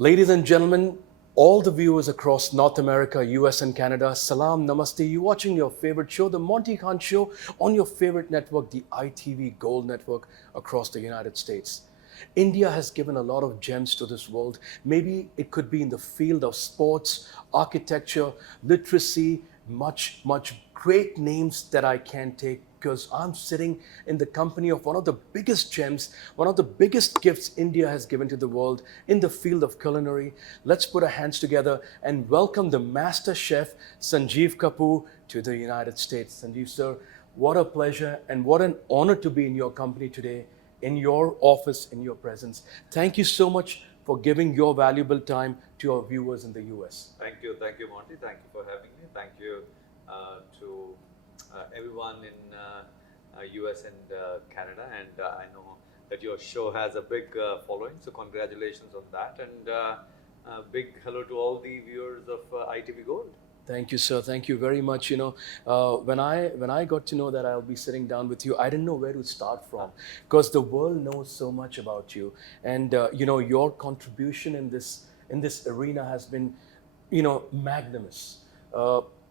Ladies and gentlemen, all the viewers across North America, US, and Canada, salam, namaste. You're watching your favorite show, The Monty Khan Show, on your favorite network, the ITVGold network across the United States. India has given a lot of gems to this world. Maybe it could be in the field of sports, architecture, literacy, much great names that I can't take because I'm sitting in the company of one of the biggest gems, one of the biggest gifts India has given to the world in the field of culinary. Let's put our hands together and welcome the master chef, Sanjeev Kapoor, to the United States. Sanjeev, sir, what a pleasure and what an honor to be in your company today, in your office, in your presence. Thank you so much for giving your valuable time to our viewers in the US. Thank you, Monty. Thank you for having me. Thank you to everyone in US and Canada. And I know that your show has a big following, so congratulations on that. And a big hello to all the viewers of ITV Gold. Thank you, sir. Thank you very much. When I got to know that I'll be sitting down with you, I didn't know where to start from because the world knows so much about you, and your contribution in this arena has been, magnanimous.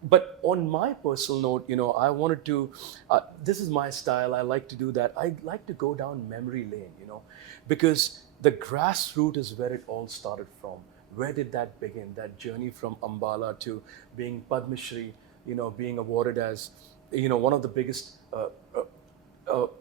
But on my personal note, I wanted to. This is my style. I like to do that. I like to go down memory lane, because the grassroots is where it all started from. Where did that begin? That journey from Ambala to being Padma Shri, being awarded as, one of the biggest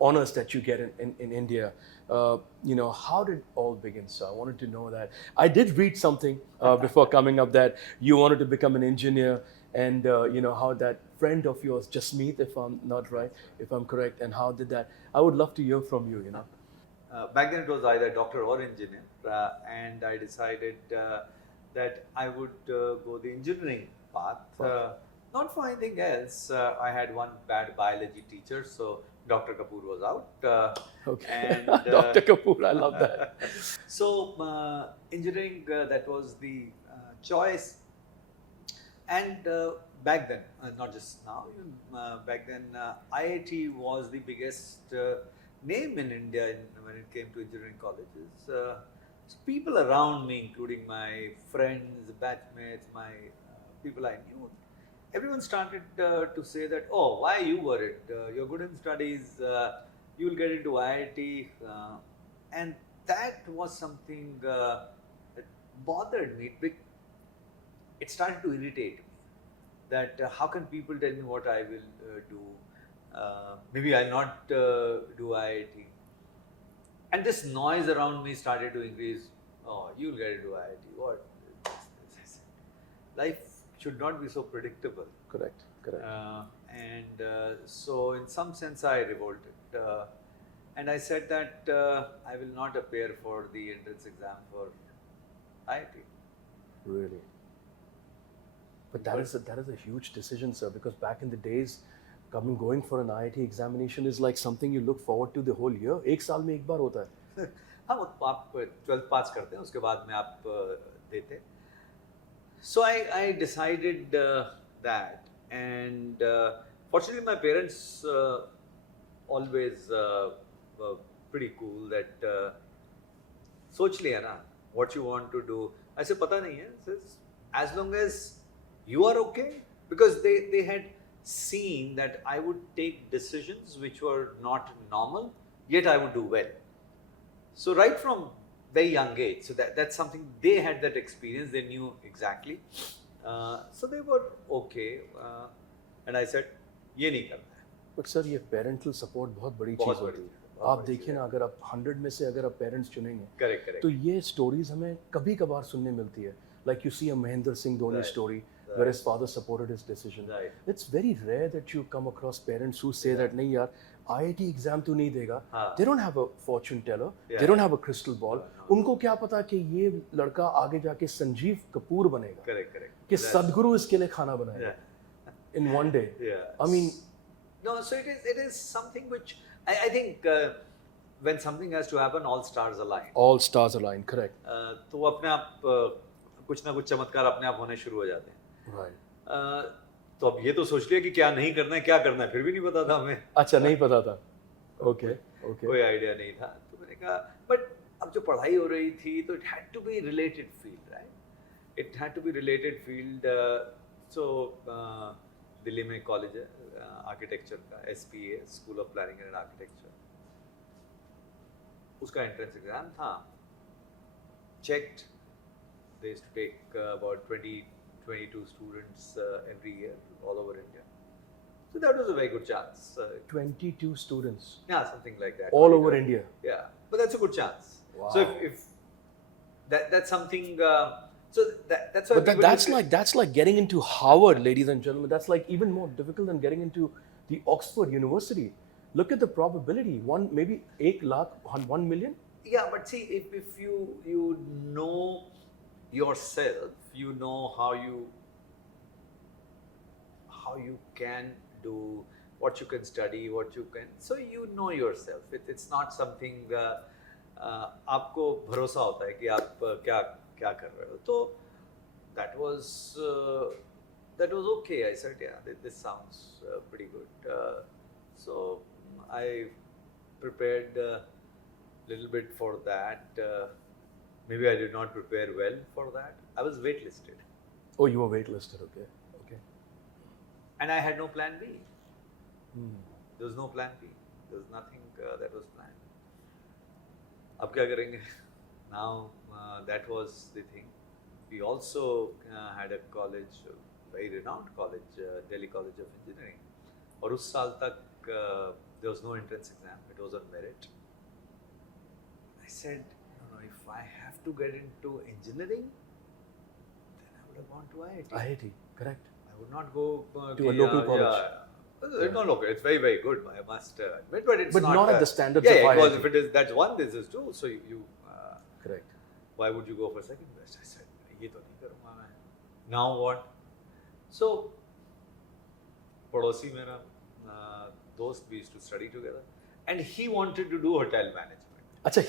honors that you get in India. How did it all begin? So I wanted to know that. I did read something before coming up that you wanted to become an engineer, and how that friend of yours, Jasmeet, if I'm not right, if I'm correct, and how did that? I would love to hear from you. Back then it was either doctor or engineer, and I decided that I would go the engineering path, not for anything else. I had one bad biology teacher, so Dr. Kapoor was out. Okay, And, Dr. Kapoor, I love that. So engineering, that was the choice. And back then, not just now, back then IIT was the biggest name in India when it came to engineering colleges. So people around me, including my friends, batchmates, my people I knew, everyone started to say that, oh, why are you worried? You're good in studies, you will get into IIT. And that was something that bothered me. It started to irritate me that how can people tell me what I will do? Maybe I'll not do IIT. And this noise around me started to increase. Oh, you'll get into IIT. What? Life should not be so predictable. Correct. So in some sense I revolted. And I said that I will not appear for the entrance exam for IIT. Really? But that is a huge decision, sir, because back in the days, going for an IIT examination is like something you look forward to the whole year. एक साल में एक बार होता है. हाँ, आप 12th पास करते हैं, उसके बाद में आप देते. So I decided that, and fortunately my parents always were pretty cool that सोच लिया ना what you want to do. ऐसे पता नहीं है. Says as long as you are okay, because they had seen that I would take decisions which were not normal, yet I would do well. So right from very young age, so that's something, they had that experience, they knew exactly. So they were okay, and I said, ये नहीं करना है. But sir, ये parental support बहुत बड़ी चीज़ होती है. आप देखिए ना, अगर आप 100 में से अगर आप पेरेंट्स चुनेंगे, correct, तो ये स्टोरीज हमें कभी कभार सुनने मिलती है. Like you see a Mahendra Singh Dhoni story, where his father supported his decision. Right. It's very rare that you come across parents who say that नहीं यार IIT एग्जाम तो नहीं देगा. They don't have a fortune teller. They don't have a crystal ball. उनको क्या पता कि ये लड़का आगे जाके संजीव कपूर बनेगा. Correct. कि सदगुरु इसके लिए खाना बनाएगा. In one day. Yeah. I mean. No, so it is something which I think when something has to happen, all stars align. All stars align, correct. तो अपने आप कुछ ना कुछ चमत्कार अपने आप होने शुरू हो जाते हैं. Right. तो अब ये तो सोच लिया कि क्या नहीं करना है, क्या करना है, फिर भी नहीं पता था हमें. अच्छा, नहीं पता था. Okay. कोई आइडिया नहीं था. तो मैंने कहा, बट अब जो पढ़ाई हो रही थी तो it had to be related field, right? It had to be related field. So Delhi में कॉलेज है आर्किटेक्चर का, SPA, school of planning and architecture. उसका एंट्रेंस एग्जाम था. Checked. They used to take about 22 students every year all over India. So that was a very good chance. 22 students. Yeah, something like that. All over India. Yeah, but that's a good chance. Wow. So if that's something, so that's why. But that's like getting into Harvard, ladies and gentlemen. That's like even more difficult than getting into the Oxford University. Look at the probability. Maybe 8 lakh, 1 million. Yeah, but see, if you know yourself, you know how you can do, what you can study, what you can. So you know yourself. It's not something. आपको भरोसा होता है कि आप क्या कर रहे हो. तो that was okay. I said, yeah, this sounds pretty good. So I prepared a little bit for that. Maybe I did not prepare well for that. I was waitlisted. Oh, you were waitlisted. Okay. And I had no plan B. There was no plan B. There was nothing that was planned. अब क्या करेंगे? Now that was the thing. We also had a college, very renowned college, Delhi College of Engineering. और उस साल तक there was no entrance exam. It was on merit. I said, no, if I have to get into engineering, then I would have gone to IIT. IIT, correct. I would not go to a local college. It's not local. It's very, very good. I must admit, but it's not at the standards of IIT. Because if it is, that's one. This is two. So you correct. Why would you go for second best? I said, ये तो नहीं करूँगा मैं. Now what? So पड़ोसी मेरा दोस्त, we used to study together, and he wanted to do hotel management. Acha,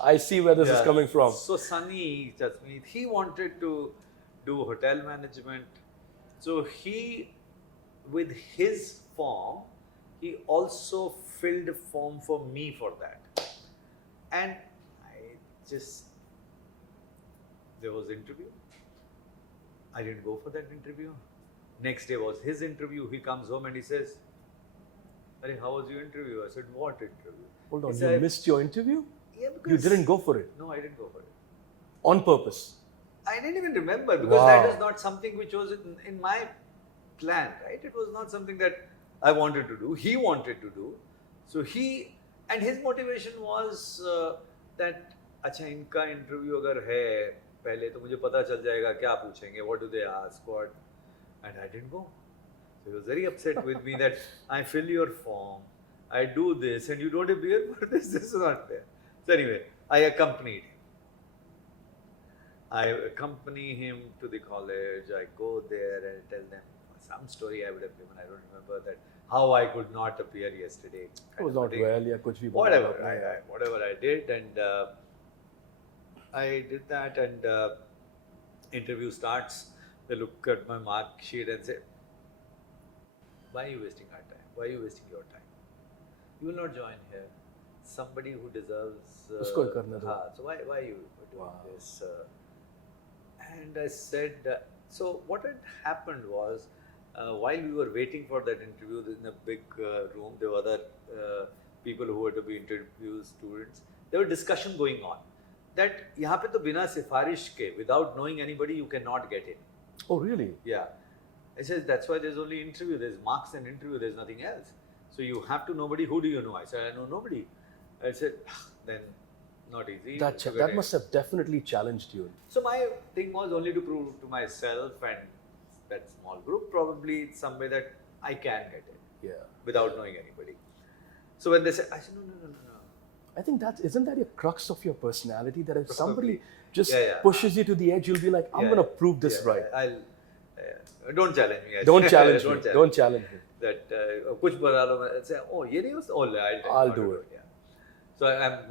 I see where this is coming from. So Sunny Jasmeet, he wanted to do hotel management. So he, with his form, he also filled a form for me for that. And there was interview. I didn't go for that interview. Next day was his interview. He comes home and he says, "Arey, how was your interview?" I said, "What interview?" Hold on, you missed your interview? Yeah, because you didn't go for it? No, I didn't go for it. On purpose? I didn't even remember because that is not something which was in my plan, right? It was not something that I wanted to do. He wanted to do. So his motivation was that, अच्छा इनका interview अगर है पहले तो मुझे पता चल जाएगा क्या पूछेंगे, what do they ask, what, and I didn't go. So he was very upset with me that I fill your form, I do this, and you don't appear for this. This is not fair. So anyway, I accompanied him. I accompany him to the college. I go there and tell them some story I would have given. I don't remember that how I could not appear yesterday. It was not well, yeah, kuch bhi whatever. Whatever I did, and I did that, and interview starts. They look at my mark sheet and say, "Why are you wasting our time? Why are you wasting your time? You will not join here. Somebody who deserves." Usko karna do. So why are you doing this? And I said, so what had happened was, while we were waiting for that interview in a big room, there were other people who were to be interviewed, students. There was discussion going on that यहाँ पे तो बिना सिफारिश के, without knowing anybody, you cannot get in. Oh really? Yeah. I said, that's why there's only interview. There's marks and interview. There's nothing else. So you have to know nobody. Who do you know? I said, I know nobody. I said, then not easy. That must have definitely challenged you. So my thing was only to prove to myself and that small group probably some way that I can get it. Yeah. Without knowing anybody. So when they said, I said, no. I think isn't that a crux of your personality, that if somebody just pushes you to the edge, you'll be like, I'm going to prove this right. Don't challenge me. Don't challenge me. Don't challenge me. That kuch bana lo, I say, oh, ye nahi was, oh, I'll do it. Yeah. So I'm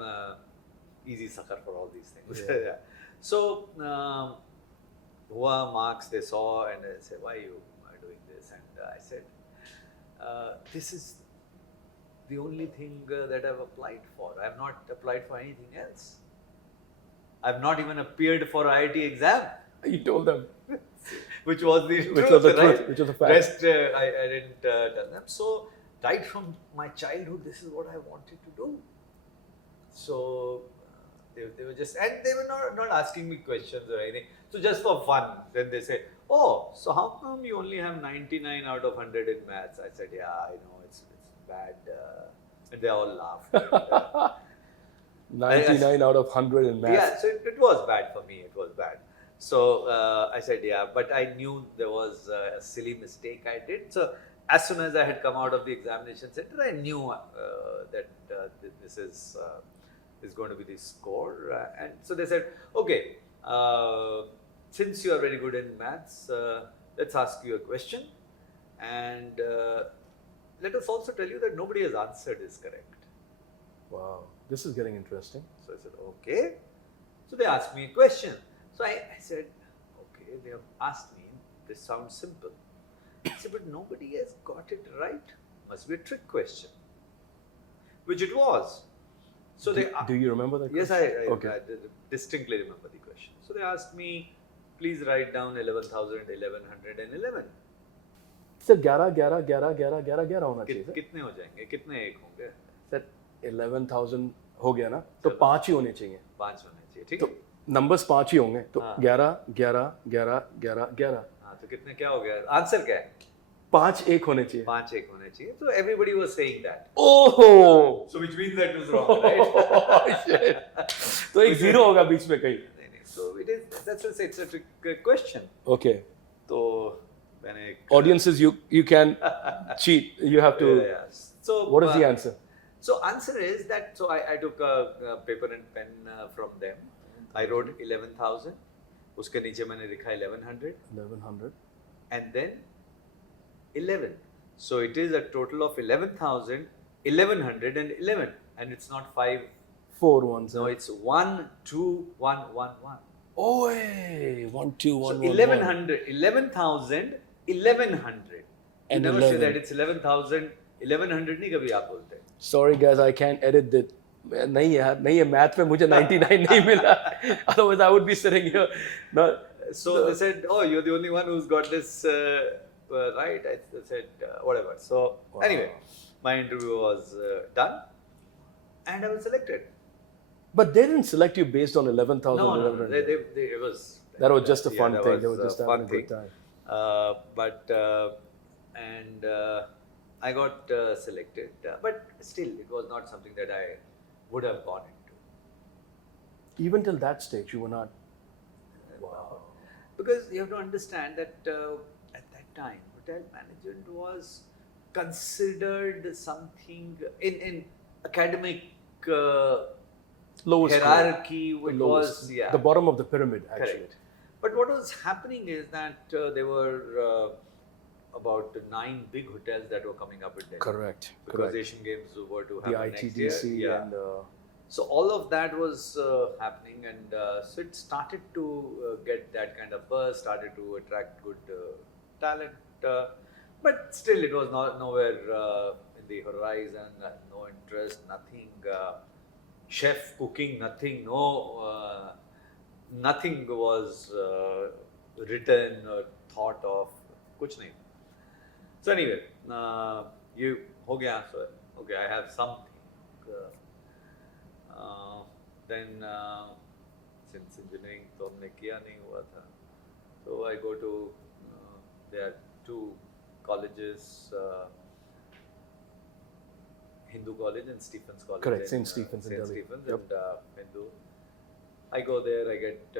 easy sucker for all these things. Yeah. So marks they saw and they said, why you are doing this? And I said, this is the only thing that I've applied for. I've not applied for anything else. I've not even appeared for IIT exam. You told them. Which was the Which truth, was the right? truth, which was the fact. Rest, I didn't tell them. So, right from my childhood, this is what I wanted to do. So, they were just, and they were not asking me questions or anything. So, just for fun, then they say, oh, so how come you only have 99 out of 100 in maths? I said, yeah, I know, it's bad. And they all laughed. 99 out of 100 in maths. Yeah, so it was bad for me. It was bad. So I said, yeah, but I knew there was a silly mistake I did. So as soon as I had come out of the examination center, I knew that this is going to be the score. And so they said, okay, since you are very good in maths, let's ask you a question. And let us also tell you that nobody has answered this correct. Wow, this is getting interesting. So I said, okay. So they asked me a question. So I said, okay, they have asked me, this sounds simple. I said, but nobody has got it right. Must be a trick question. Which it was. So do you remember that yes, question? I distinctly remember the question. So they asked me, please write down 11,1111. Sir, 11, 11, 11, 11, 11, 11 होना चाहिए sir. कितने हो जाएंगे? कितने एक होंगे? Sir 11,000 हो गया ना, तो 5 ही होने चाहिए. 5 होने चाहिए, ठीक है. तो नंबर्स 5 ही होंगे, तो 11, 11, 11, 11, 11. हाँ, तो कितने क्या हो गया? आंसर क्या है? 5 1 होने चाहिए. 5 1 होने चाहिए. So everybody was saying that. Oh! So which means that it was wrong, right? Shit. तो एक 0 होगा बीच में कहीं. So it is. That's why it's a trick question. Okay. तो मैंने audiences, you can cheat. You have to. Yeah. So what is the answer? So answer is that, so I took a paper and pen from them. I wrote 11,000. उसके नीचे मैंने लिखा 1100. 1100. And then 11. So it is a total of 11,000, 1111. And it's not 5. 4 ones. No, it's 1, 2, 1, 1, 1. Oh, hey. 1, 2, 1, so 1, 1100, 11,000, 1100. You never 11. say that it's 11,000, 1100 नहीं कभी आप बोलते. Sorry guys, I can't edit that. नहीं यार, नहीं है मैथ में मुझे 99 नहीं मिला. Otherwise I would be sitting here. No. So they said, oh, you're the only one who's got this right. I said, whatever. So anyway, my interview was done and I was selected. But they didn't select you based on 11,000. No, it was. That was just a fun thing. They were just a having a fun good time. I got selected, but still, it was not something that I would have gone into. Even till that stage, you were not. Wow. Because you have to understand that at that time, hotel management was considered something in academic lowest hierarchy. It was the bottom of the pyramid, actually. Correct. But what was happening is that there were about 9 big hotels that were coming up in Delhi. Correct. Because Asian Games were to happen next year. Yeah. And so all of that was happening, and so it started to get that kind of buzz, started to attract good talent, but still it was nowhere in the horizon, no interest, nothing, chef cooking, nothing, nothing was written or thought of, kuch nahi. So anyway, you ho gaya, so okay, I have something. Then since engineering तो हमने किया नहीं हुआ था, so I go to there are 2 colleges, Hindu College and Stephens College. Correct, St. Stephen's in Delhi. Stephens and Hindu. I go there, I get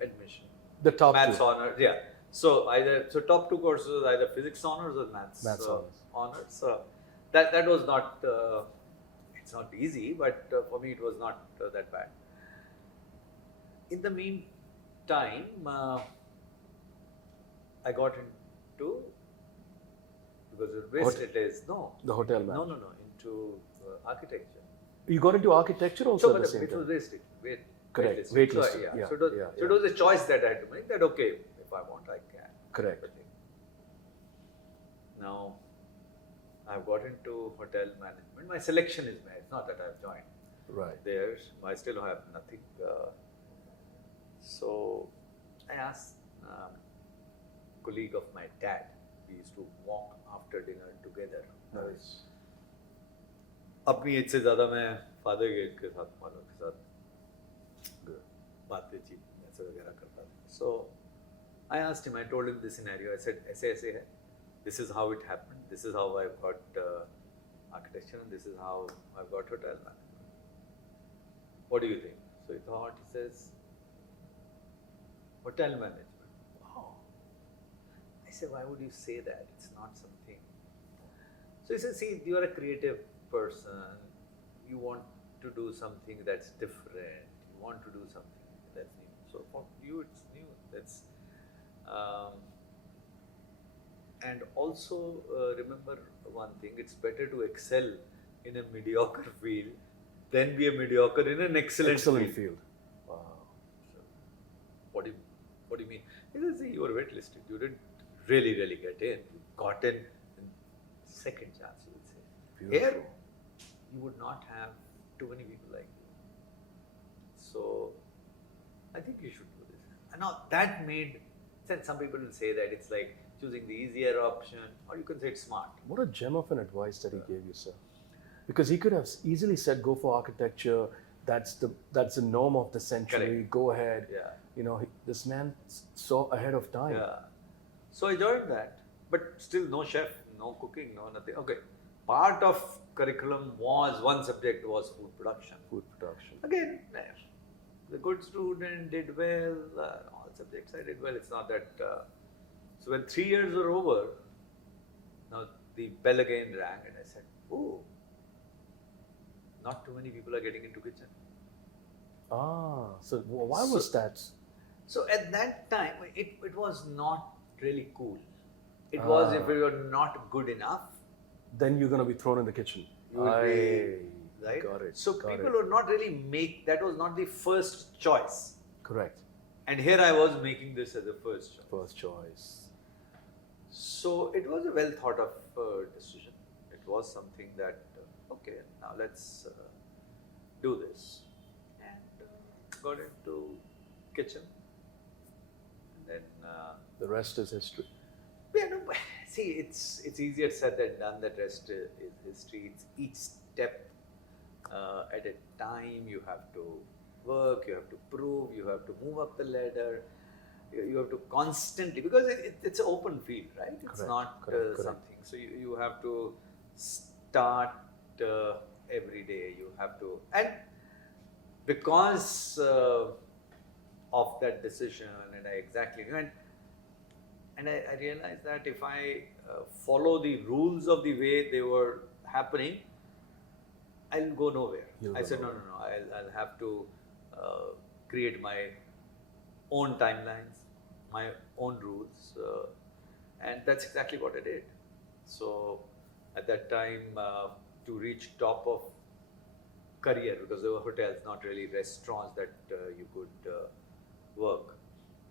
admission. The top maths 2. honors, yeah. So top 2 courses, either physics honors or maths honors. So that was not. It's not easy, but for me it was not that bad. In the meantime, I got into, because it is the hotel man. No, into architecture. You got into architecture also So, at the same it time? was waitlist. Correct, So, waitlisted. So it was a choice that I had to make, that okay, if I want, I can. Correct. Now, I've got into hotel management. My selection is made. It's not that I've joined Right. there. I still have nothing. So I asked colleague of my dad. We used to walk after dinner together. Nice. अपनी as से ज़्यादा मैं father के as के साथ father के साथ बातें चीत ऐसे वगैरह करता था. So I asked him. I told him this scenario. I said ऐसे ऐसे है. This is how it happened. This is how I've got architecture, and this is how I've got hotel management. What do you think? So he thought. He says, hotel management. Wow. I said, why would you say that? It's not something. So he says, see, you are a creative person. You want to do something that's different. You want to do something that's new. So for you, it's new. That's and also remember one thing: it's better to excel in a mediocre field than be a mediocre in an excellent field. Wow. So, what do you mean? He says, see, you were waitlisted. You didn't really get in. You got in second chance, you would say. Beautiful. Here, you would not have too many people like you. So, I think you should do this. And now that made sense. Some people will say that it's like choosing the easier option, or you can say it's smart. What a gem of an advice that he gave you, sir. Because he could have easily said, go for architecture. That's the norm of the century. Correct. Go ahead. Yeah. You know, this man saw ahead of time. Yeah. So I joined that, but still no chef, no cooking, no nothing. Okay. Part of curriculum was, one subject was food production. Food production. Again, the good student did well, all subjects I did well. It's not that. So when 3 years were over, now the bell again rang, and I said, oh, not too many people are getting into kitchen. So why was that? So at that time, it was not really cool. It was, if you were not good enough, Then you're going to be thrown in the kitchen. you would be, right? Got it. So got people it. would not really that was not the first choice. Correct. And here I was making this as a first choice. First choice. So it was a well thought of decision. It was something that, okay, now let's do this. And got into kitchen. And then, The rest is history. yeah, no, see, it's easier said than done. That rest is history. It's each step at a time. You have to work, you have to prove, you have to move up the ladder. You have to constantly, because it's an open field, right? It's Correct, not correct. something. So you have to start every day. You have to, and because of that decision, and I exactly knew, and I realized that if I follow the rules of the way they were happening, I'll go nowhere. I said, no, I'll have to create my own timelines, my own rules, and that's exactly what I did. So at that time, to reach top of career, because there were hotels, not really restaurants that you could work,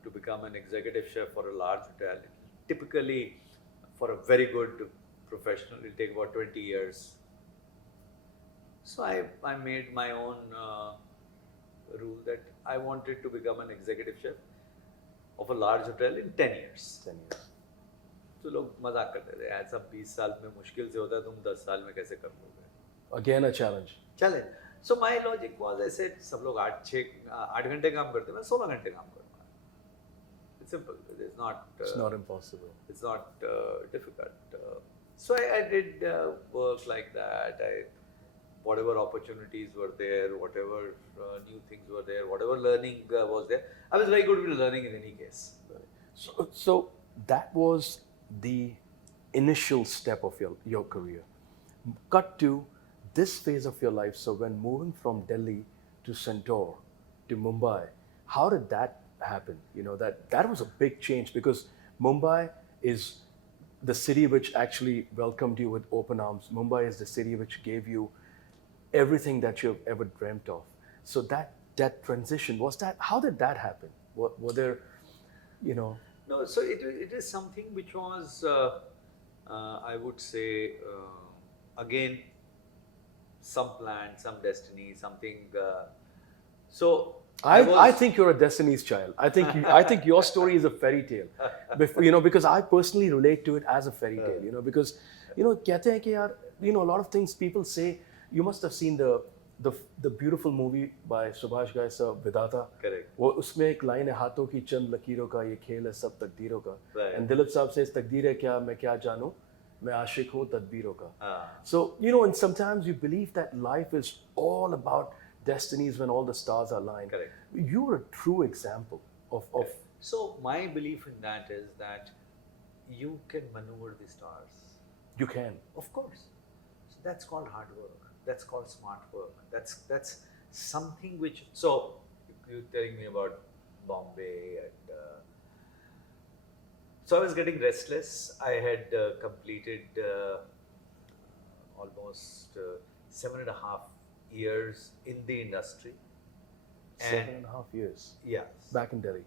to become an executive chef for a large hotel, typically for a very good professional, it'll take about 20 years. So I made my own rule that I wanted to become an executive chef of a large hotel in 10 years. 10 years. तो लोग मजाक करते थे, ऐसा 20 साल में मुश्किल से होता है, तुम 10 साल में कैसे कर लोगे? Again a challenge. Challenge. So my logic was, I said, सब लोग 8 घंटे काम करते हैं, मैं 16 घंटे काम करूँगा. It's simple. It's not. It's not impossible. It's not difficult. So I did work like that. Whatever opportunities were there, whatever new things were there, whatever learning was there, I was very good with learning in any case. So that was the initial step of your career. Cut to this phase of your life. So when moving from Delhi to Centaur to Mumbai, how did that happen? You know, that was a big change, because Mumbai is the city which actually welcomed you with open arms. Mumbai is the city which gave you everything that you've ever dreamt of. So that transition, how did that happen? Were there, you know? No, so it is something which was, I would say, again, some plan, some destiny, something. So I think you're a Destiny's Child. I think your story is a fairy tale. Because I personally relate to it as a fairy tale. Because कहते हैं कि यार, a lot of things people say. You must have seen the beautiful movie by Subhash Ghai sir, Vidata. Correct. वो उसमें एक line है, हाथों की चंद लकीरों का ये खेल है सब तकदीरों का. Right. And Dilip साहब says, तकदीर है क्या मैं क्या जानूं, मैं आशिक हूँ तदबीरों का. Ah. So and sometimes you believe that life is all about destinies when all the stars are aligned. Correct. You're a true example of So my belief in that is that you can maneuver the stars. you can. Of course. So that's called hard work. That's called smart work. That's something which. So you're telling me about Bombay, and so I was getting restless. I had completed almost 7.5 years in the industry. 7.5 years. Yeah. Back in Delhi.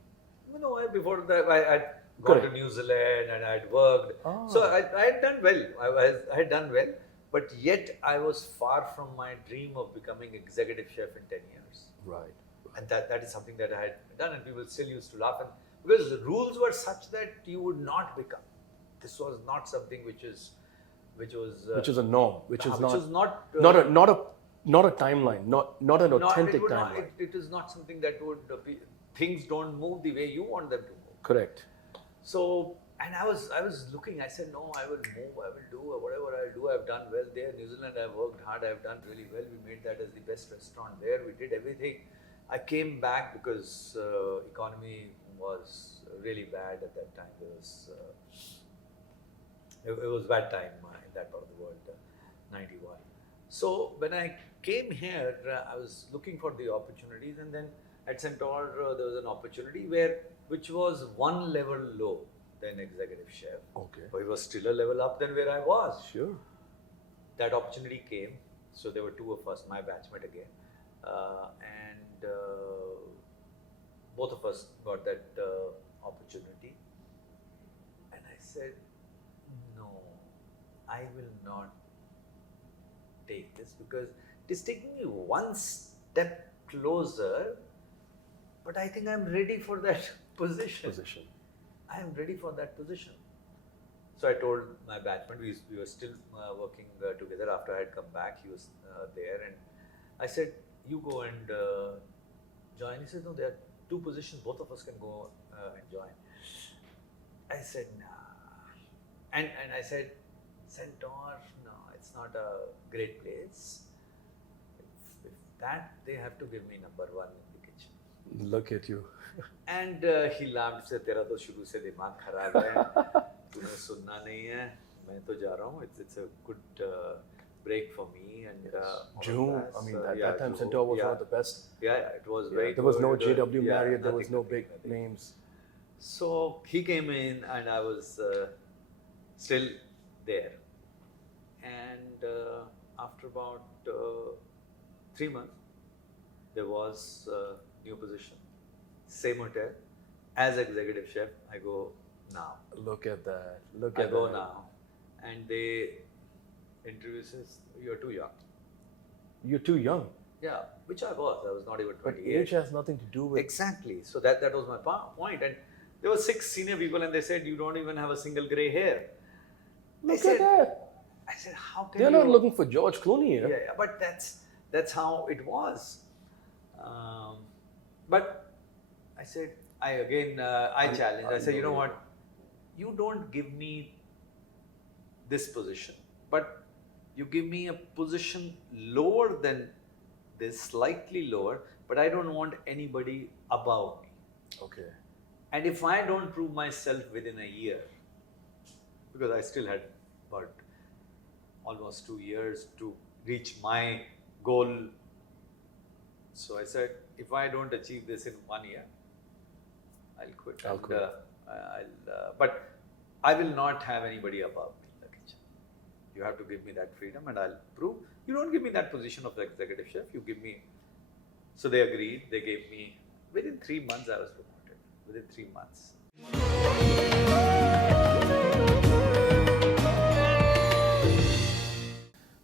Before that, I'd gone to Correct. New Zealand and I'd worked. Ah. So I had done well. I had done well, but yet I was far from my dream of becoming executive chef in 10 years. Right. And that is something that I had done, and people still used to laugh. And because the rules were such that you would not become. This was not something which was Which is a norm. Which is not a timeline. Not an authentic timeline. It is not something that would be, things don't move the way you want them to move. Correct. So, and I was looking. I said, no, I will move. I will do whatever I'll do. I've done well there. New Zealand, I've worked hard. I've done really well. We made that as the best restaurant there. We did everything. I came back because economy was really bad at that time. It was bad time in that part of the world, 91. So when I came here, I was looking for the opportunities, and then at Centaur there was an opportunity which was one level low than executive chef. Okay. But it was still a level up than where I was. Sure. That opportunity came. So there were two of us, my batchmate again, and both of us got that opportunity. And I said, no, I will not take this because it is taking me one step closer, but I think I'm ready for that position. I am ready for that position. So I told my batchmate, we were still working together after I had come back. He was there, and I said, you go and join. He said, no, there are two positions, both of us can go and join. I said, nah. And I said, Centaur, no, it's not a great place. If that, they have to give me number one in the kitchen. Look at you. And he laughed, said, तेरा तो शुरू से दिमाग खराब है, तूने सुनना नहीं है, मैं तो जा रहा हूँ. It's a good break for me. And June, I mean, at that time, Centaur was one of the best. Yeah, it was very There was no good. JW Marriott, there was no nothing. big names. So he came in, and I was still there. And after about 3 months, there was a new position. Same hotel, as executive chef, I go now. Look at that. I go now. And they interview says, you're too young. You're too young. Yeah, which I was. I was not even But 28. age has nothing to do with... Exactly. So that was my point. And there were 6 senior people, and they said, you don't even have a single grey hair. Look at that. I said, how can They're you... not looking for George Clooney here. Yeah, but that's how it was. But I said, I challenged. I said, you know what? You don't give me this position, but you give me a position lower than this, slightly lower, but I don't want anybody above me. Okay. And if I don't prove myself within a year, because I still had about almost 2 years to reach my goal. So I said, if I don't achieve this in 1 year, I'll quit. I'll quit. But I will not have anybody above me in the kitchen. You have to give me that freedom, and I'll prove. You don't give me that position of the executive chef. You give me. So they agreed. They gave me. Within 3 months, I was promoted. Within 3 months.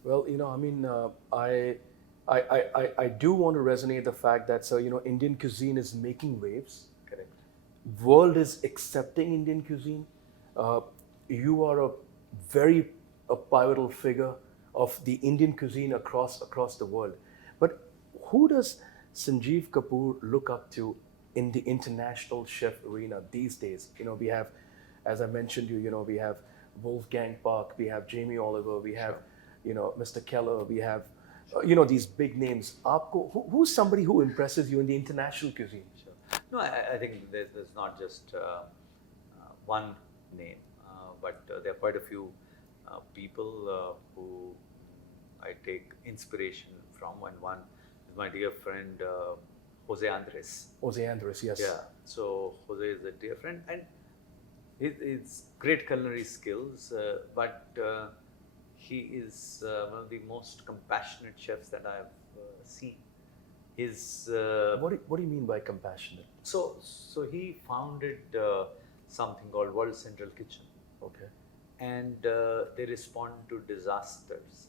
Well, I mean, I do want to resonate the fact that, so, Indian cuisine is making waves. Correct. World is accepting Indian cuisine. Uh, you are very a pivotal figure of the Indian cuisine across the world. But who does Sanjeev Kapoor look up to in the international chef arena these days? We have, as I mentioned, we have Wolfgang Puck, we have Jamie Oliver, we have, Mr. Keller, we have, these big names. Who's somebody who impresses you in the international cuisine? Sure. No, I think there's not just one name, but there are quite a few people who I take inspiration from, and one is my dear friend Jose Andres. Jose Andres, yes. Yeah, so Jose is a dear friend, and he's great culinary skills, but he is one of the most compassionate chefs that I've seen. His What do you mean by compassionate? so he founded something called World Central Kitchen, Okay. and they respond to disasters.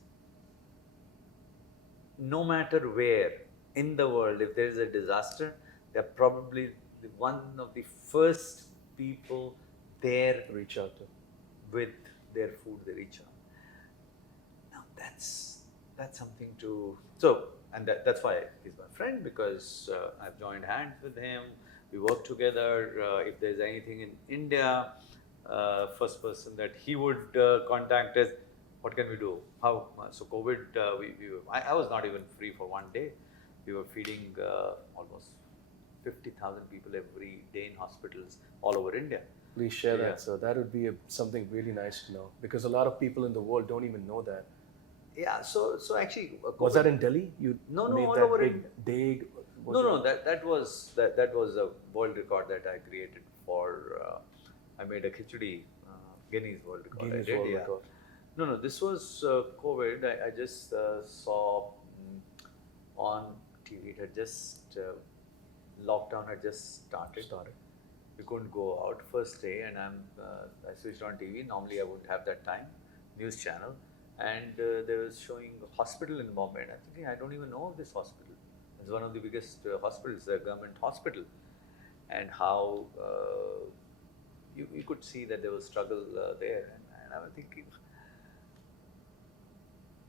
No matter where in the world, if there is a disaster, they're probably one of the first people there Reach out to. with their food. They reach out. Now that's something to and that's why he's my friend, because I've joined hands with him. We work together. If there's anything in India, first person that he would contact is, what can we do? How? So COVID, I was not even free for one day. We were feeding almost 50,000 people every day in hospitals all over India. Please share Yeah. that, sir. That would be something really nice to know, because a lot of people in the world don't even know that. Yeah. So actually, Was that in Delhi? You No, made all that over big in- day? Was No, that was a world record that I created for. I made a khichdi, Guinness World Record. Guinness I did, World yeah. Record. No, this was COVID. I just saw on TV. It had just lockdown had just started. We couldn't go out first day, and I switched on TV. Normally, I wouldn't have that time. News channel, and they was showing a hospital in Bombay. And I'm thinking, I don't even know of this hospital. It's one of the biggest hospitals, a government hospital, and how you could see that there was struggle there. And I was thinking,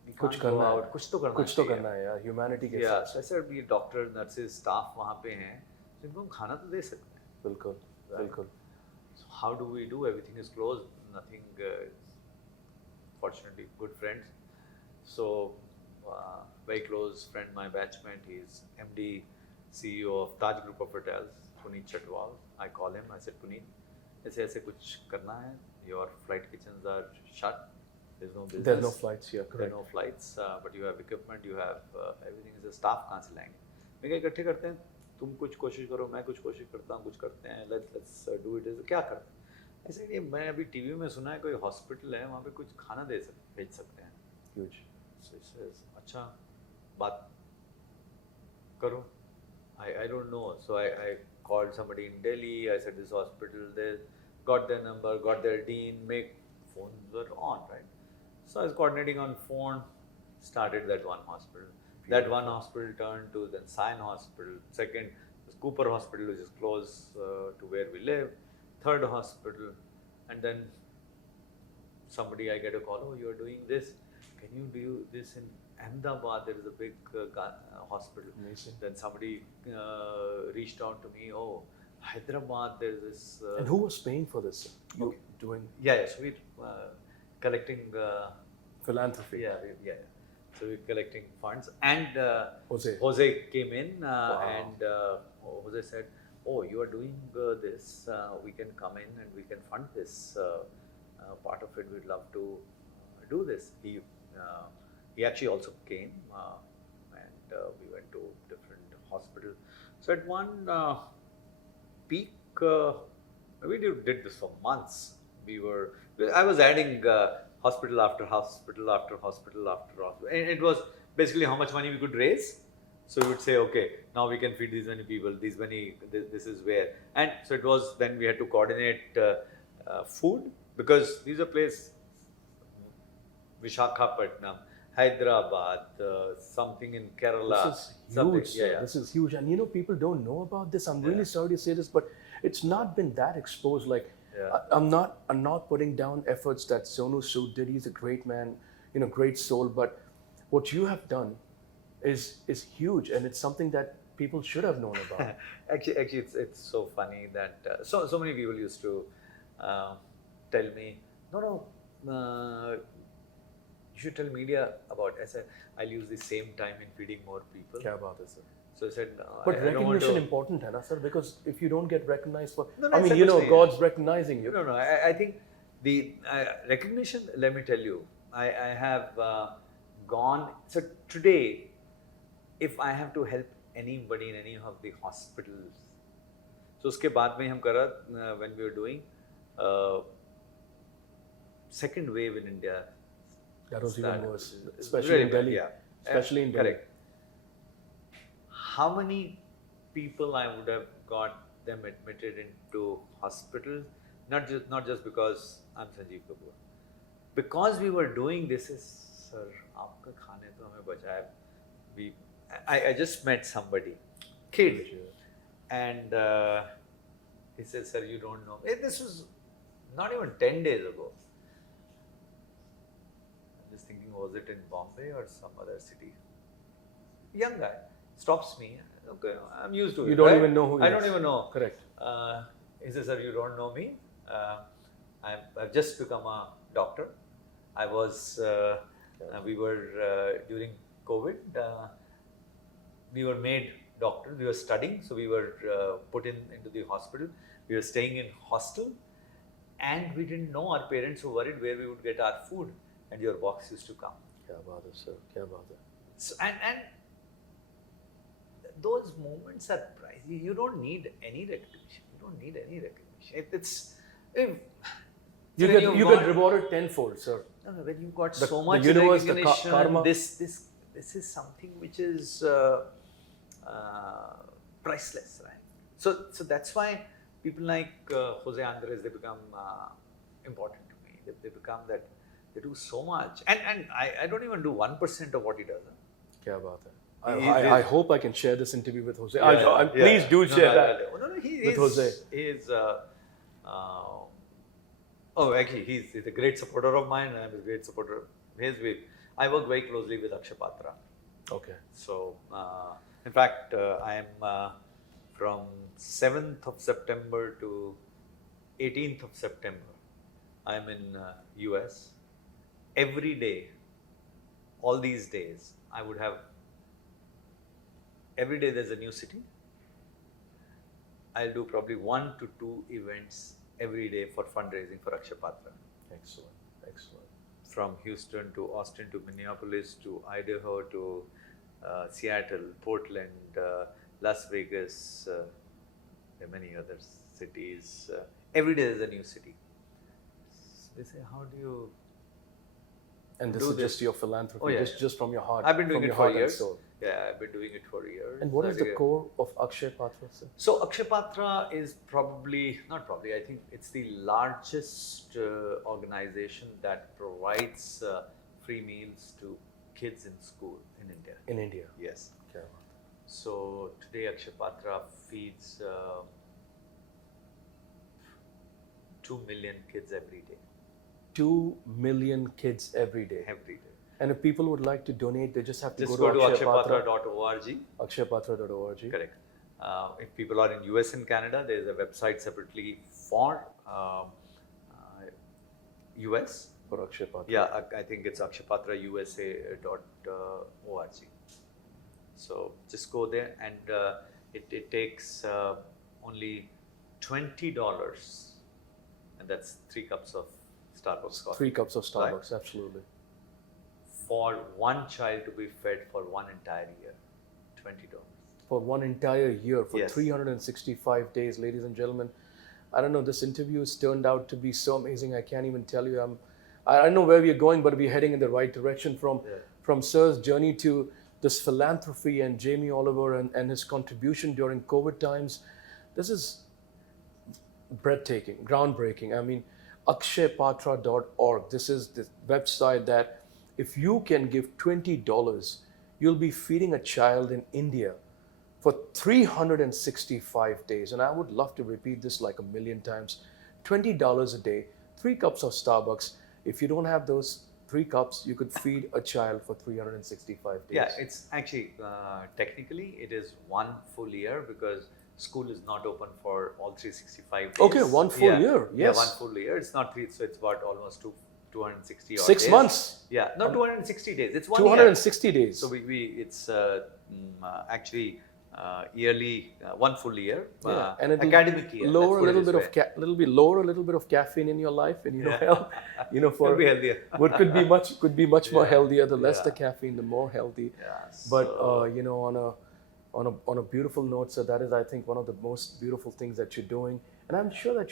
we कुछ can't go करना है. out. कुछ तो करना कुछ तो चाहिए. करना है यार. Humanity के Yeah, साथ. so I said, ये डॉक्टर नर्सेज स्टाफ वहाँ पे हैं, तो इनको हम खाना तो दे सकते हैं. बिल्कुल, बिल्कुल. So how do we do? Everything is closed. Nothing. Fortunately, good friends. So very close friend, my batchmate. He's MD, CEO of Taj Group of Hotels, Puneet Chatwal. I call him. I said, Puneet, ऐसे कुछ करना है. Your flight kitchens are shut. There's no business. There's no flights here, There are correct. no flights, but you have equipment, you have everything. Is a staff कहाँ से लाएंगे? मैं क्या इकट्ठे करते हैं. तुम कुछ कोशिश करो, मैं कुछ कोशिश करता हूँ, कुछ करते हैं. Let's do it. क्या करते हैं? ऐसे ये मैं अभी टीवी में सुना है कोई हॉस्पिटल है वहाँ पे कुछ खाना भेज सकते हैं. Huge. So he says, अच्छा बात करो. I don't know. So I called somebody in Delhi. I said this hospital. They got their number, got their dean. Phones were on, right? So I was coordinating on phone. Started that one hospital. That one hospital turned to then Sion Hospital. Second was Cooper Hospital, which is close to where we live. Third hospital, and then somebody I get a call. Oh, you are doing this. Can you do this in Ahmedabad? There is a big hospital. Amazing. Then somebody reached out to me. Oh, Hyderabad. There is this. And who was paying for this? You doing Yeah. So we collecting. philanthropy? Yeah. So we're collecting funds, and Jose. came in, Wow. and Jose said, "Oh, you are doing this. We can come in and we can fund this part of it. We'd love to do this." He actually also came, and we went to different hospitals. So at one peak, we did this for months. I was adding hospital after hospital after hospital after hospital, and it was basically how much money we could raise. So we would say, okay, now we can feed these many people, this is where. And so it was, then we had to coordinate food, because these are places, Vishakhapatnam, Hyderabad, something in Kerala. This is something, huge, sir. This is huge. And you know, people don't know about this. I'm really sorry to say this, but it's not been that exposed. Like, I'm not putting down efforts that Sonu Sood did. He's a great man, you know, great soul. But what you have done is huge, and it's something that people should have known about. Actually, it's so funny that so many people used to tell me, no, you should tell media about. I said, I'll use the same time in feeding more people. Kya baat hai, sir? So I said, But I don't want recognition to. important, hai na, sir? Because if you don't get recognized for, No, I mean, ऐसा you कुछ know, नहीं है. God's recognizing you. No, I think the recognition, let me tell you, I have gone. So today, if I have to help anybody in any of the hospitals, so उसके बाद में हम करा when we were doing second wave in India. That was even started. worse, especially Very in bad, Delhi. yeah. Especially in Delhi. Correct. How many people I would have got them admitted into hospitals? Not just because I'm Sanjeev Kapoor. Because we were doing this is, sir, आपका खाने तो हमें बचाया. I just met somebody, kid, and he said, sir, you don't know. This was not even 10 days ago. I'm just thinking, was it in Bombay or some other city? Young guy stops me. Okay, I'm used to it. You don't right? even know who he I is. don't even know. Correct. He says, sir, you don't know me. I've just become a doctor. I was, we were during COVID, we were made doctors. We were studying, so we were put into the hospital. We were staying in hostel, and we didn't know. Our parents were worried where we would get our food, and your box used to come. Kya baat hai, sir? Kya baat hai? So, and those moments are priceless. You don't need any recognition. You don't need any recognition. You get rewarded tenfold, sir. No, when you got The- so the much universe, the recognition, karma. this is something which is priceless, right? So that's why people like Jose Andres, they become important to me. They become that they do so much, and I don't even do 1% of what he does. Kya baat hai? He I is- hope I can share this interview with Jose. Yeah. Please do No, share no, that. No, with Jose. Actually, he's a great supporter of mine, and I'm a great supporter of his. I work very closely with Akshay Patra. Okay. So, in fact, I am from 7th of September to 18th of September. I'm in US. Every day, all these days, I would have. Every day there's a new city. I'll do probably 1 to 2 events every day for fundraising for Akshay Patra. Excellent. Excellent. From Houston to Austin to Minneapolis to Idaho to Seattle, Portland, Las Vegas, there are many other cities. Every day there's a new city. They say, how do you... And this Do is this. just your philanthropy, Oh, yeah, just from your heart. I've been doing from it your for heart and years. soul. Yeah, I've been doing it for years. And what is the core of Akshay Patra, sir? So Akshay Patra is I think it's the largest organization that provides free meals to kids in school in India. In India. Yes. Kya baat hai? So today Akshay Patra feeds 2 million kids every day. 2 million kids every day. Every day. And if people would like to donate, they just have to Just go go to Akshay Patra, akshaypatra.org. akshaypatra.org. Correct. If people are in US and Canada, there is a website separately for US. For Akshay Patra. Yeah, I think it's akshaypatrausa.org. So just go there, and it takes only $20, and that's 3 cups of Starbucks coffee. 3 cups of Starbucks, absolutely. For one child to be fed for one entire year, $20. For one entire year, for Yes. 365 days, ladies and gentlemen. I don't know, this interview has turned out to be so amazing. I can't even tell you. I don't know where we're going, but we're heading in the right direction from Sir's journey to this philanthropy and Jamie Oliver and his contribution during COVID times. This is breathtaking, groundbreaking. I mean, akshaypatra.org. This is the website that if you can give $20, you'll be feeding a child in India for 365 days. And I would love to repeat this like a million times. $20 a day, 3 cups of Starbucks. If you don't have those 3 cups, you could feed a child for 365 days. Yeah, it's actually, technically, it is 1 full year because school is not open for all 365 days. Okay, 1 full year. Yes. Yeah, 1 full year. It's not 3, so it's about almost 260 odd 6 days. months. Yeah, not 260 days. It's 1 260 year. days. So it's actually yearly, 1 full year, and academic year. Lower a little bit of lower a little bit of caffeine in your life, and help. For could be healthier. what could be much more healthier. The less the caffeine, the more healthy. Yeah, but on a beautiful note, so that is, I think, one of the most beautiful things that you're doing, and I'm sure that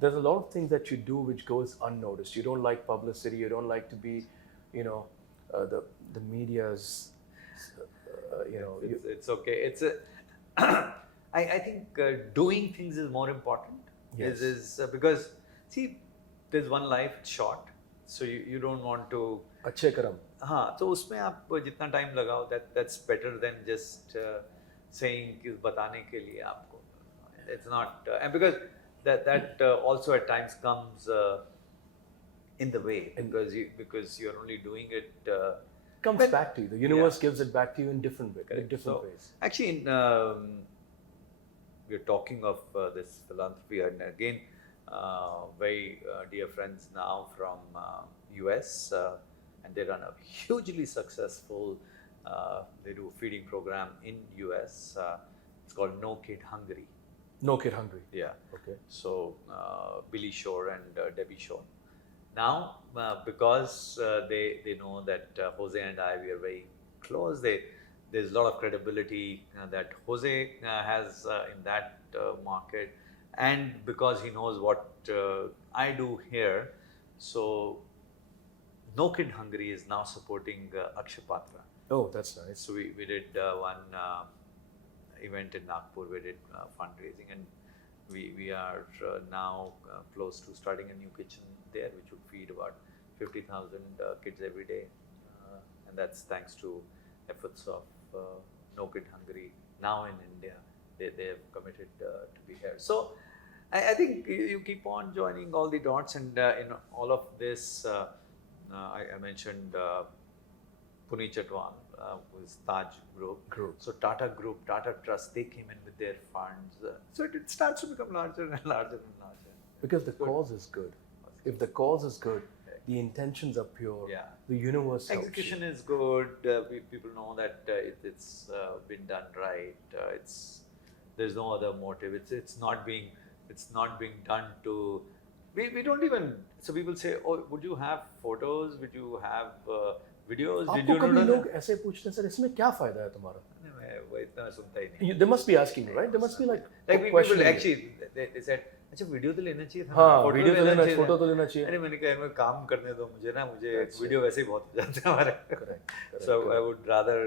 there's a lot of things that you do which goes unnoticed. You don't like publicity. You don't like to be, the media's. It's okay. It's I think doing things is more important. Yes. Is because see, there's one life, it's short, so you don't want to. अच्छे कर्म. हाँ, तो उसमें आप जितना time लगाओ, that's better than just saying कि बताने के लिए आपको. It's not, and because that also at times comes in the way, because you're only doing it. Comes back to you. The universe gives it back to you in different ways. Actually, we're talking of this philanthropy, and again, very dear friends now from US, and they run a hugely successful. They do a feeding program in US. It's called No Kid Hungry. No Kid Hungry. Yeah. Okay. So Billy Shore and Debbie Shore. Now, because they know that Jose and we are very close, there's a lot of credibility that Jose has in that market, and because he knows what I do here, so No Kid Hungry is now supporting Akshay Patra. Oh, that's nice. So we did one event in Nagpur. We did fundraising, and we are now close to starting a new kitchen there, which would feed about 50,000 kids every day, and that's thanks to efforts of No Kid Hungry now in India. They have committed to be here. So I think you keep on joining all the dots, and in all of this, I mentioned Puneet Chhatwal, who is Taj Group. So Tata Group, Tata Trust, they came in with their funds. So it starts to become larger and larger and larger. Because the cause is good. If the cause is good, the intentions are pure. Yeah. The universe helps Execution you. is good. People know that it's been done right. There's no other motive. It's not being done to. We don't even. So people say, oh, would you have photos? Would you have videos? आपको कभी लोग ऐसे पूछते हैं, sir इसमें क्या फायदा है तुम्हारा? मैं वो इतना सुनता ही नहीं. They must be asking you, right? They must be like people actually they said, अच्छा वीडियो तो लेना चाहिए था. हाँ, वीडियो तो लेना चाहिए, फोटो तो लेना चाहिए. अरे मैंने कहा मैं काम करने दो मुझे ना, मुझे वीडियो वैसे ही बहुत हो जाते हैं हमारे. Correct. So I would rather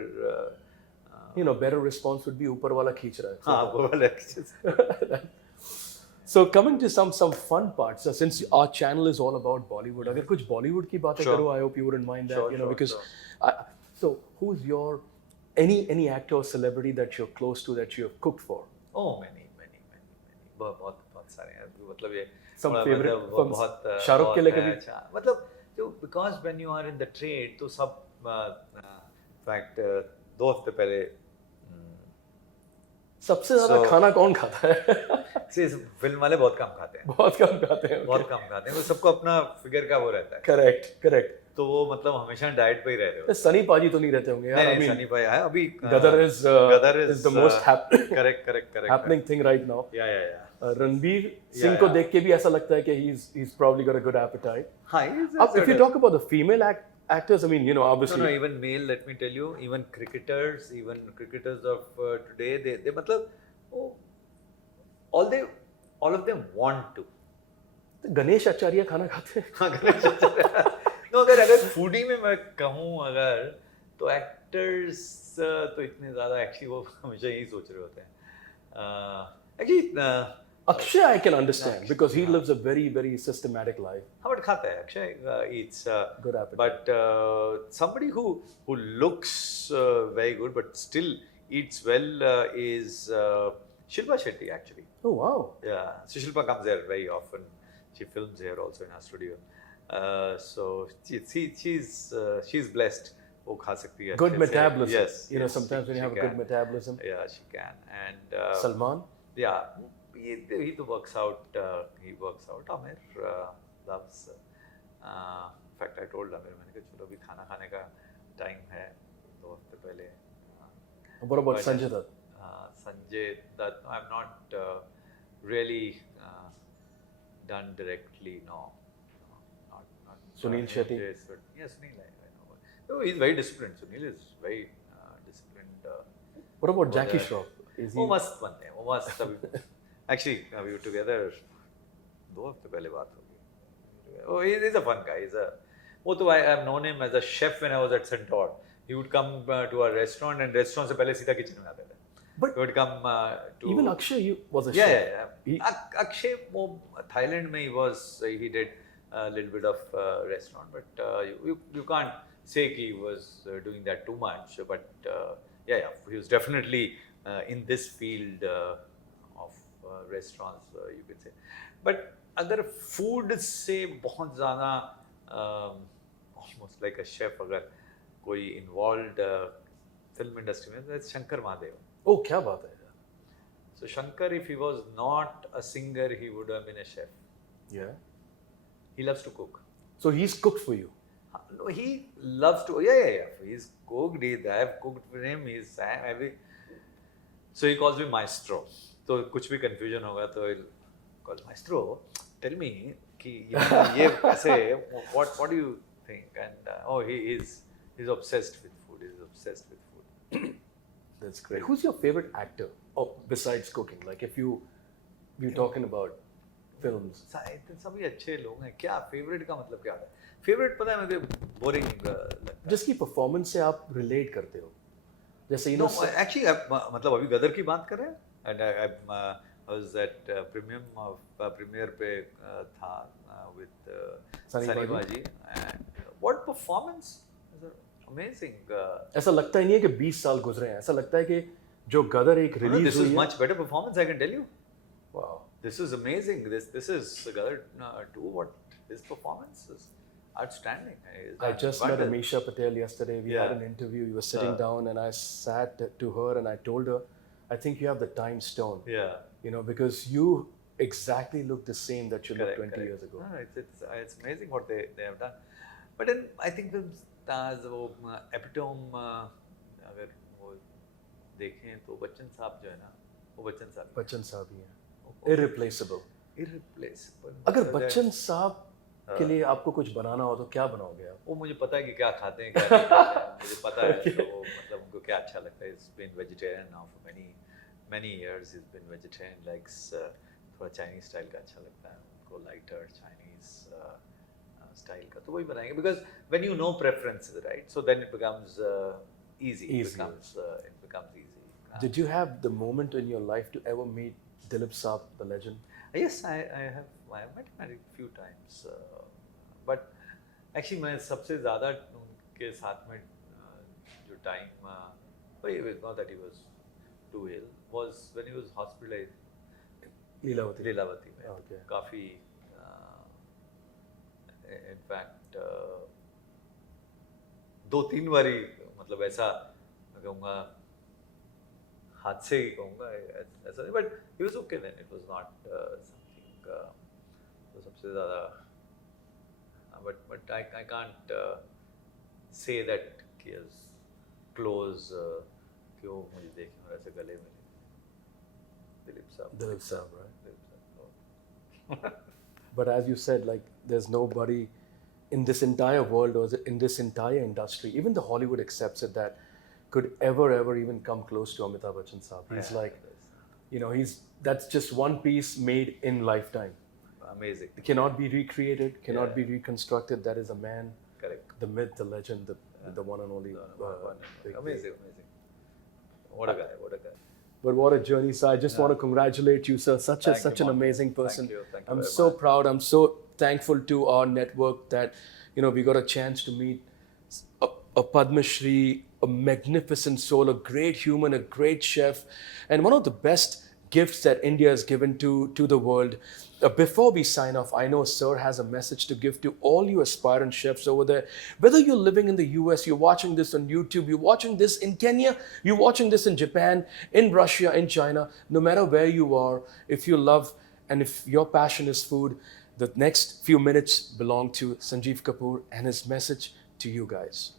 better response would be ऊपर वाला खींच रहा है. हाँ, वो वाला. So coming to some fun parts, since our channel is all about Bollywood, अगर कुछ Bollywood की बातें करो, I hope you wouldn't mind that, because so who's your any actor or celebrity that you're close to that you have cooked for? Oh, many. बहुत सारे हैं. मतलब ये some favorite मतलब बहुत शाहरुख के लिए कभी? अच्छा, मतलब जो because when you are in the trade तो सब fact 2 हफ्ते पहले सबसे ज्यादा खाना कौन खाता है? फिल्म वाले बहुत कम खाते हैं. बहुत कम खाते हैं. बहुत कम खाते हैं. वो सबको अपना फिगर का वो रहता है. करेक्ट. तो वो मतलब हमेशा डाइट पे ही रहते हो. सनी पाजी तो नहीं रहते होंगे यार. नहीं, सनी पाजी है अभी. Gadar is the most correct happening thing right now. Yeah. Ranbir Singh को देख के भी ऐसा लगता है कि he's probably got a good appetite. हाँ, if you talk about the female actors, I mean, obviously. No, even male, let me tell you, even cricketers of today, they मतलब, all of them want to. Ganesh Acharya खाना खाते हैं. हाँ, Ganesh Acharya. No, अगर foodie में मैं कहूँ अगर, तो actors तो इतने ज़्यादा actually वो हमेशा यही सोच रहे होते हैं. Actually, Akshay, I can understand because he lives a very, very systematic life. हाँ but खाता है Akshay eats Good appetite. but somebody who looks very good but still eats well is Shilpa Shetty actually. Oh wow! Yeah, so Shilpa comes here very often. She films here also in our studio. So she's blessed. वो खा सकती है. Good metabolism. Yes. You know, sometimes when you have a good metabolism. Yeah, she can. And Salman. Yeah, he works out. He works out. Amir loves. In fact, I told Amir, मैंने कहा चलो अभी खाना खाने का time है 2 हफ्ते पहले. What about Sanjay Dutt? Sanjay Dutt, I'm not really done directly. No, not. Sunil Shetty. Yeah, Sunil. I know. No, he's very disciplined. Sunil is very disciplined. What about Jackie Shroff? Is he? वो मस्त बनते हैं. वो मस्त अभी. Actually, we were together 2 हफ्ते पहले बात होगी. Oh, he's a fun guy. वो तो I've known him as a chef when I was at Centaur. He would come to our restaurant and restaurant से पहले सीधा kitchen में आते थे. But he would come to even Akshay was a yeah, chef. yeah. Akshay वो Thailand में he did a little bit of restaurant, but you can't say he was doing that too much. But yeah, he was definitely in this field of restaurants, you could say. But अगर food से बहुत ज़्यादा almost like a chef अगर कोई involved film industry में that's Shankar Mahadev. Oh, क्या बात है? So Shankar, if he was not a singer, he would have been a chef. Yeah. He loves to cook. So he's cooked for you. No, he loves to. Yeah. He's cooked. I have cooked for him. So he calls me maestro. So कुछ भी confusion होगा तो he'll call maestro. Tell me कि ये ऐसे what do you think? And he's obsessed with food. He's obsessed with food. That's great. Who's your favorite actor? Oh, besides cooking, like if we're talking about films. सभी अच्छे लोग हैं. क्या favorite का मतलब क्या है? Favorite पता है मुझे boring लगता है. जिसकी performance से आप relate करते हो. जैसे you know. No, actually मतलब अभी गदर की बात कर रहे हैं. And I was at premiere पे था with Sunny Baji. And what performance! Amazing. ऐसा लगता ही नहीं है कि 20 साल गुजरे हैं. ऐसा लगता है कि जो गदर एक रिलीज हुई है. This is much better performance, I can tell you. Wow. This is amazing. This is Gadar 2. What his performance is outstanding. I just met Amisha Patel yesterday. We had an interview. We were sitting down, and I sat to her and I told her, I think you have the time stone. Yeah. You know, because you exactly look the same that you looked 20 years ago. No, it's amazing what they have done. But then I think the वो epitome अगर वो देखें तो बच्चन साहब जो है ना वो बच्चन साहब ही हैं. Irreplaceable. अगर बच्चन साहब के लिए आपको कुछ बनाना हो तो क्या बनाओगे आप? वो मुझे पता है कि क्या खाते हैं क्या नहीं खाते हैं. मुझे पता है तो वो मतलब उनको क्या अच्छा लगता है. He's been vegetarian now for many years. He's been vegetarian. Likes थोड़ा Chinese style का अच्छा लगता है उनको. Lighter Chinese style का तो वही बनाएंगे. Because when you know preferences, right? So then it becomes easy. It becomes easy. Did you have the moment in your life to ever meet Dilip Saab, the legend? Yes, I have. I have met him a few times. But actually, मैं सबसे ज़्यादा उनके साथ में जो time not that he was too ill, was when he was hospitalized. Lilavati में. Okay. काफी in fact 2-3 बारी मतलब ऐसा मैं कहूँगा हादसे ही कहूँगा ऐसा नहीं. But he was okay then. It was not something तो सबसे ज़्यादा but I can't say that he is close कि वो मुझे देखें और ऐसे गले में Dilip Saab, right? But as you said, like there's nobody in this entire world or in this entire industry, even the Hollywood accepts it, that could ever even come close to Amitabh Bachchan Saab. He's you know, that's just one piece made in lifetime. Amazing. It cannot be recreated, cannot be reconstructed. That is a man. Correct. The myth, the legend, the one and only. Amazing. What a guy. But what a journey. So I just want to congratulate you, sir. Such Thank you, such an Monty. amazing person. Thank you I'm very so much. proud. I'm so thankful to our network that we got a chance to meet a Padma Shri, a magnificent soul, a great human, a great chef, and one of the best gifts that India has given to the world. Before we sign off, I know Sir has a message to give to all you aspirant chefs over there. Whether you're living in the US, you're watching this on YouTube, you're watching this in Kenya, you're watching this in Japan, in Russia, in China, no matter where you are, if you love and if your passion is food, the next few minutes belong to Sanjeev Kapoor and his message to you guys.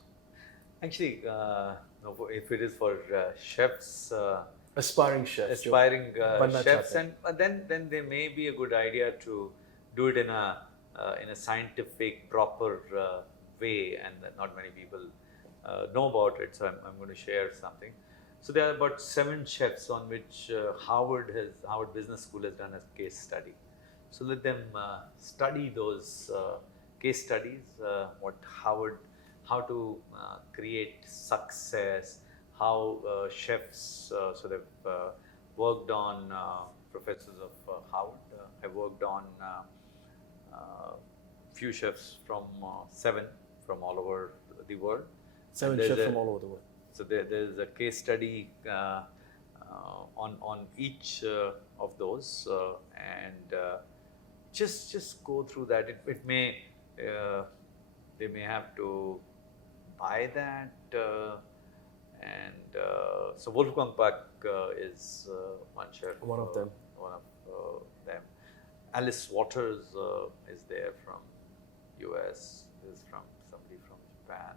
Actually, no, if it is for chefs, Aspiring chefs. aspiring बनना chefs, चाहते हैं. and then there may be a good idea to do it in a scientific, proper way, and that not many people know about it. So I'm going to share something. So there are about 7 chefs on which Harvard Business School has done a case study. So let them study those case studies. How to create success, how chefs, so they've worked on professors of Harvard. I worked on few chefs from 7 from all over the world. 7 There's chefs a- from all over the world. So there's a case study on each of those, and just go through that. It may they may have to buy that, and so Wolfgang Puck is one chef. One of them. One of them. Alice Waters is there from US. Is from somebody from Japan.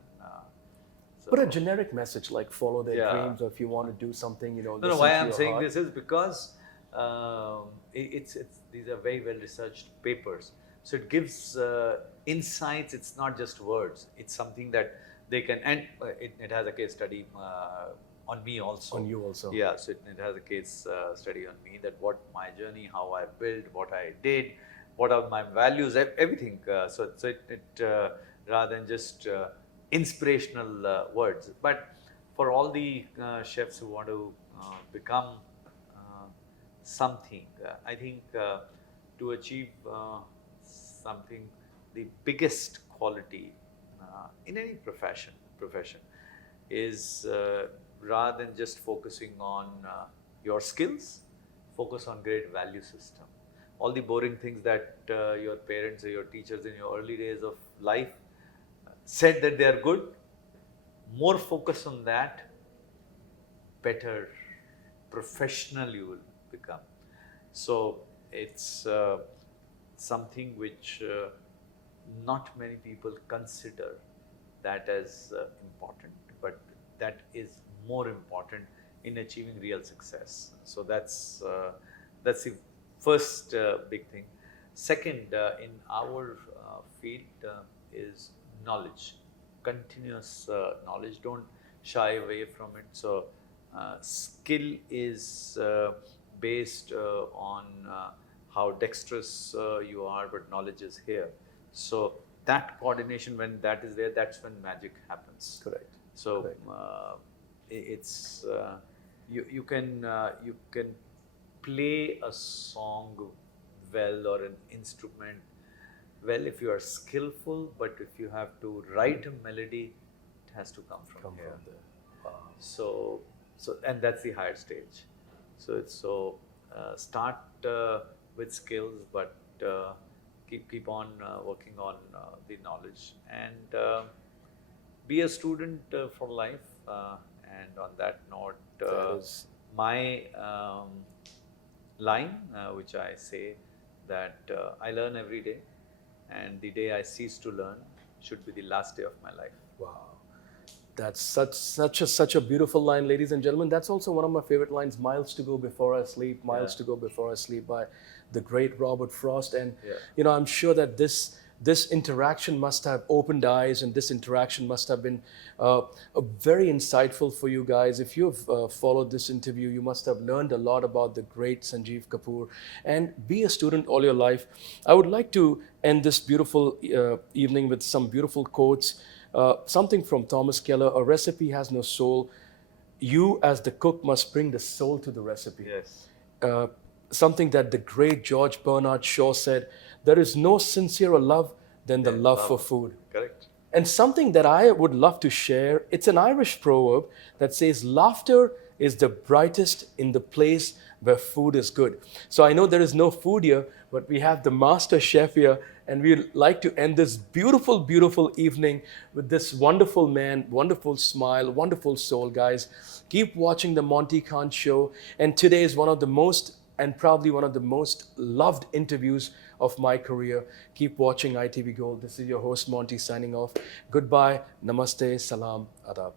So But a generic message like follow their Yeah. dreams, or if you want to do something, no, listen why to I'm your saying heart. this is because it's these are very well researched papers. So it gives insights. It's not just words. It's something that they can, and it has a case study on me also. On you also. Yeah, so it has a case study on me, that what my journey, how I built, what I did, what are my values, everything. So it rather than just inspirational words, but for all the chefs who want to become something, I think to achieve something, the biggest quality in any profession is rather than just focusing on your skills, focus on great value system. All the boring things that your parents or your teachers in your early days of life said that they are good, more focus on that, better professional you will become. So it's something which not many people consider that as important, but that is more important in achieving real success. So that's the first big thing. Second, in our field is knowledge, continuous knowledge. Don't shy away from it. So skill is based on how dexterous you are, but knowledge is here. So that coordination, when that is there, that's when magic happens. Correct. So Correct. it's you can play a song well, or an instrument well, if you are skillful, but if you have to write a melody, it has to come from here. From there. Wow. So and that's the higher stage. So it's start with skills, but keep on working on the knowledge, and be a student for life. And on that note, That is- my line, which I say, that I learn every day, and the day I cease to learn should be the last day of my life. Wow. That's such a beautiful line, ladies and gentlemen. That's also one of my favorite lines, "Miles to go before I sleep, miles Yeah. to go before I sleep," by the great Robert Frost. And Yeah. I'm sure that this interaction must have opened eyes, and this interaction must have been very insightful for you guys. If you've followed this interview, you must have learned a lot about the great Sanjeev Kapoor. And be a student all your life. I would like to end this beautiful evening with some beautiful quotes. Something from Thomas Keller: "A recipe has no soul. you as the cook must bring the soul to the recipe. Yes. uh, Something that the great George Bernard Shaw said, there is no sincerer love than the Then love for food. Correct. And something that I would love to share, it's an Irish proverb that says, laughter is the brightest in the place where food is good. So I know there is no food here, but we have the master chef here, and we'd like to end this beautiful, beautiful evening with this wonderful man, wonderful smile, wonderful soul, guys. Keep watching the Monty Khan Show, and today is one of the most and probably one of the most loved interviews of my career. Keep watching ITV Gold. This is your host Monty signing off. Goodbye, namaste, salam, adab.